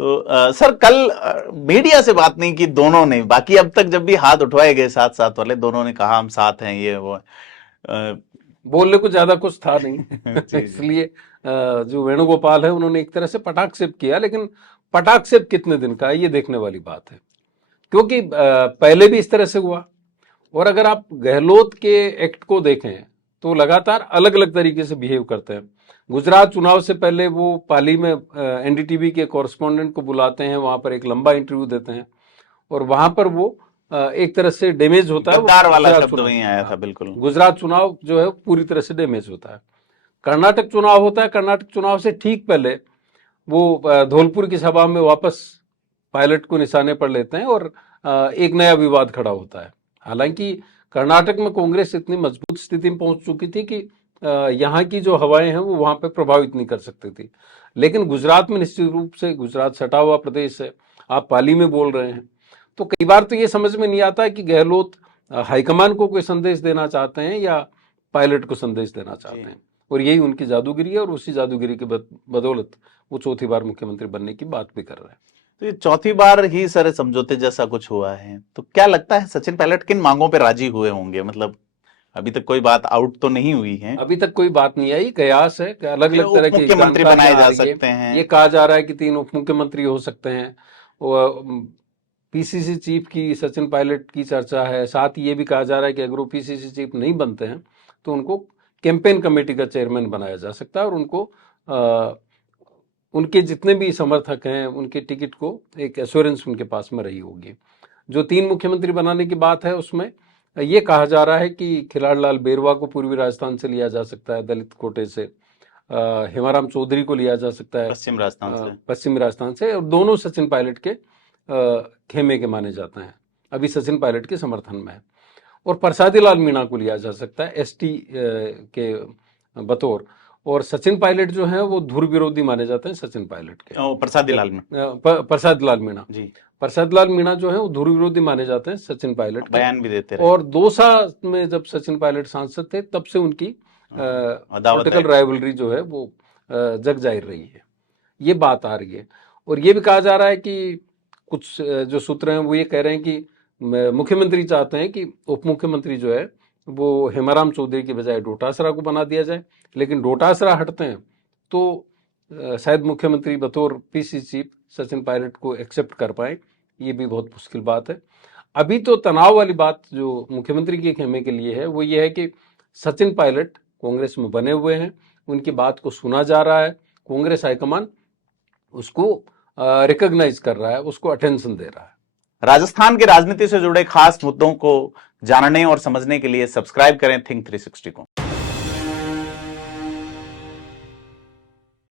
तो सर कल मीडिया से बात नहीं की दोनों ने, बाकी अब तक जब भी हाथ उठवाए गए साथ साथ वाले, दोनों ने कहा हम साथ हैं ये वो बोलने को ज्यादा कुछ था नहीं जी जी। इसलिए जो वेणुगोपाल है उन्होंने एक तरह से पटाक्षेप किया, लेकिन पटाक्षेप कितने दिन का है ये देखने वाली बात है, क्योंकि पहले भी इस तरह से हुआ। और अगर आप गहलोत के एक्ट को देखें तो लगातार अलग अलग तरीके से बिहेव करते हैं। गुजरात चुनाव से पहले वो पाली में एनडीटीवी के कॉरेस्पॉन्डेंट को बुलाते हैं, वहां पर एक लंबा इंटरव्यू देते हैं और वहां पर वो एक तरह से डैमेज होता है। वो गद्दार वाला गुजरात शब्द चुनाव, वहीं आया था हाँ, बिल्कुल। गुजरात चुनाव जो है पूरी तरह से डैमेज होता है। कर्नाटक चुनाव होता है, कर्नाटक चुनाव से ठीक पहले वो धौलपुर की सभा में वापस पायलट को निशाने पर लेते हैं और एक नया विवाद खड़ा होता है। हालांकि कर्नाटक में कांग्रेस इतनी मजबूत स्थिति में पहुंच चुकी थी कि यहाँ की जो हवाएं हैं वो वहां पर प्रभावित नहीं कर सकती थी, लेकिन गुजरात में निश्चित रूप से, गुजरात सटा हुआ प्रदेश है, आप पाली में बोल रहे हैं, तो कई बार तो ये समझ में नहीं आता कि गहलोत हाईकमान को कोई संदेश देना चाहते हैं या पायलट को संदेश देना चाहते हैं। और यही उनकी जादूगिरी है और उसी जादूगिरी की बदौलत वो चौथी बार मुख्यमंत्री बनने की बात भी कर रहे हैं। तो ये चौथी बार ही सर समझौते जैसा कुछ हुआ है, तो क्या लगता है सचिन पायलट किन मांगों पे राजी हुए होंगे? मतलब अभी तक कोई बात आउट तो नहीं हुई है। अभी तक कोई बात नहीं आई, कयास है, अलग अलग तरह उप की मुख्यमंत्री बनाए जानकारियां आ जा रही है। सकते हैं। ये कहा जा रहा है कि 3 उप मुख्यमंत्री हो सकते हैं। पीसीसी चीफ की सचिन पायलट की चर्चा है। साथ ही ये भी कहा जा रहा है कि अगर वो पीसीसी चीफ नहीं बनते हैं तो उनको कैंपेन कमेटी का चेयरमैन बनाया जा सकता है और उनको उनके जितने भी समर्थक हैं उनके टिकट को एक एश्योरेंस उनके पास में रही होगी। जो 3 मुख्यमंत्री बनाने की बात है उसमें ये कहा जा रहा है कि खिलाड़लाल बेरवा को पूर्वी राजस्थान से लिया जा सकता है, दलित कोटे से। हेमाराम चौधरी को लिया जा सकता है पश्चिम राजस्थान से। पश्चिमी राजस्थान से, और दोनों सचिन पायलट के खेमे के माने जाते हैं, अभी सचिन पायलट के समर्थन में है। और प्रसादी लाल मीणा को लिया जा सकता है एसटी के बतौर, और सचिन पायलट जो है वो धुर विरोधी माने जाते हैं सचिन पायलट के। प्रसादी लाल में प्रसाद लाल मीणा जी, प्रसाद लाल मीणा जो है वो धुर विरोधी माने जाते हैं सचिन पायलट के। बयान भी देते रहे। और दौसा में जब सचिन पायलट सांसद थे तब से उनकी पॉलिटिकल राइवलरी जो है वो जग जाहिर रही है, ये बात आ रही है। और ये भी कहा जा रहा है कि कुछ जो सूत्र हैं वो ये कह रहे हैं कि मुख्यमंत्री चाहते हैं कि उप मुख्यमंत्री जो है वो हेमाराम चौधरी की बजाय डोटासरा को बना दिया जाए, लेकिन डोटासरा हटते हैं तो शायद मुख्यमंत्री बतौर पीसी चीफ सचिन पायलट को एक्सेप्ट कर पाए, ये भी बहुत मुश्किल बात है। अभी तो तनाव वाली बात जो मुख्यमंत्री के खेमे के लिए है वो ये है कि सचिन पायलट कांग्रेस में बने हुए हैं, उनकी बात को सुना जा रहा है, कांग्रेस हाईकमान उसको रिकॉग्नाइज कर रहा है, उसको अटेंशन दे रहा है। राजस्थान की राजनीति से जुड़े खास मुद्दों को जानने और समझने के लिए सब्सक्राइब करें थिंक 360 को।